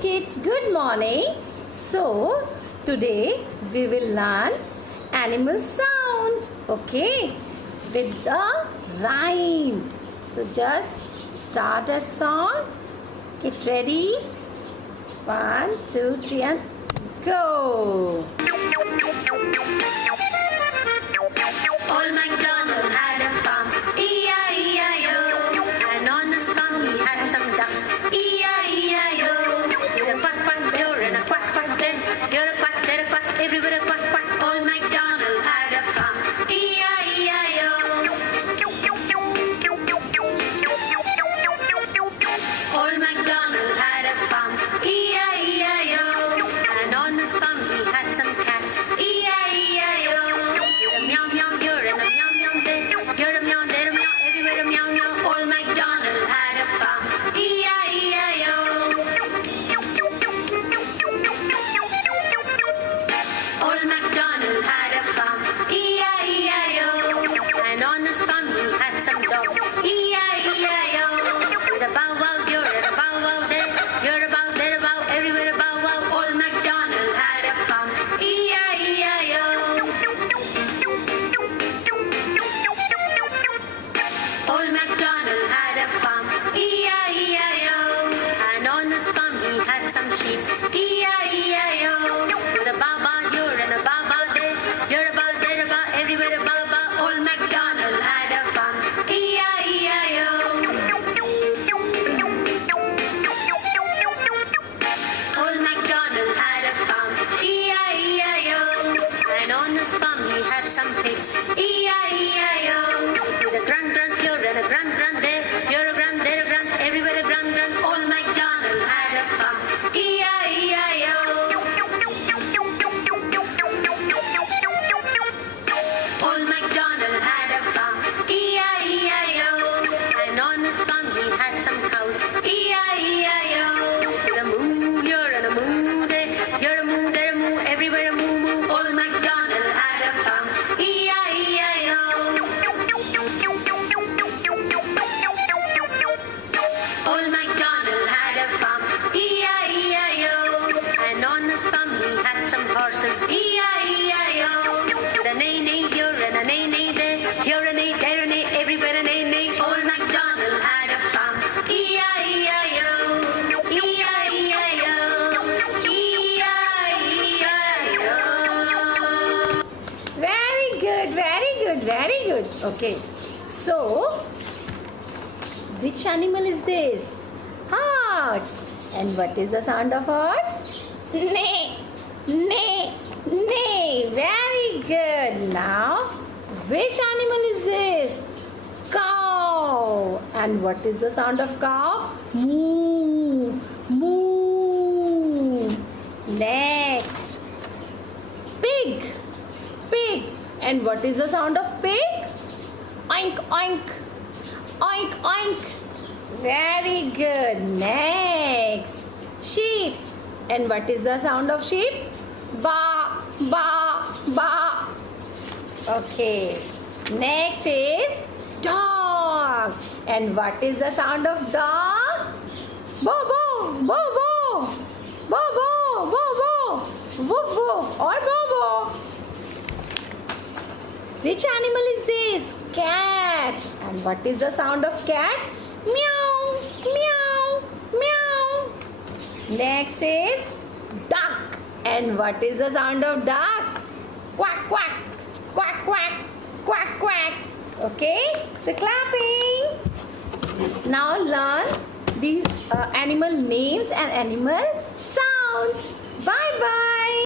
kids, good morning. So today we will learn animal sound, okay, with the rhyme. So just start a song. Get ready. 1, 2, 3 and go. Old MacDonald had a farm, E-I-E-I-O. And on his farm he had some ducks, E-I-E-I-O. With a quack quack here and a quack quack there, here a quack, there a quack, everywhere a quack quack. Old MacDonald had a farm, E-I-E-I-O. Old MacDonald had a farm, E-I-E-I-O. And on his farm he had some cats, E-I-E-I-O. With a meow meow here and a meow meow there, here a meow, there a meow, everywhere a meow meow. Old MacDonald had a farm, E-I-E-I-O. Old MacDonald had a farm, E-I-E-I-O. And on his farm he had some dogs, E-I-E-I-O. With a bow wow here and a bow wow there, here a bow, there a bow, everywhere a bow wow. Old MacDonald had a farm, E-I-E-I-O. Old MacDonald had a farm, E-I-E-I-O. And on his farm he had some sheep, E-I-E-I-O. With a ba ba here and a ba ba there, here a ba, there a ba, everywhere a ba ba. Old MacDonald had a farm, E-I-E-I-O. Old MacDonald had a farm, E-I-E-I-O. And on his farm he had some pigs, E-I-E-I-O. With a grunt grunt here and a grunt grunt there, here a grunt, there a grunt, everywhere a grunt grunt. Old MacDonald had a farm, E-I-E-I-O. Old MacDonald had a farm, E-I-E-I-O. And on his farm he had some cows, E-I-E-I-O. With a moo here and a moo there, here a moo, there a moo, everywhere a moo moo. Old MacDonald had a farm, E-I-E-I-O. Old MacDonald had a farm, E-I-E-I-O. And on his farm he had some horses, E-I-E-I-O. With a neigh neigh here and a neigh neigh there, here a neigh, there a neigh, everywhere a neigh neigh. Old MacDonald had a farm, E-I-E-I-O. E-I-E-I-O. E-I-E-I-O. Very good, very good, very good. Okay. So which animal is this? Horse. And what is the sound of horse? Neigh, neigh, neigh. Very good. Now, which animal is this? Cow. And what is the sound of cow? Moo, moo. Next, pig, pig. And what is the sound of pig? Oink, oink, oink, oink. Very good. Next, sheep. And what is the sound of sheep? Ba, ba, ba. Okay. Next is dog. And what is the sound of dog? Bo, bo, bo, bo. Bo, bo, bo, bo. Woof, woof, or bo, bo. Which animal is this? Cat. And what is the sound of cat? Meow, meow, meow. Next is duck. And what is the sound of duck? Quack, quack, quack, quack, quack, quack. Okay, so clapping. Now learn these animal names and animal sounds. Bye bye.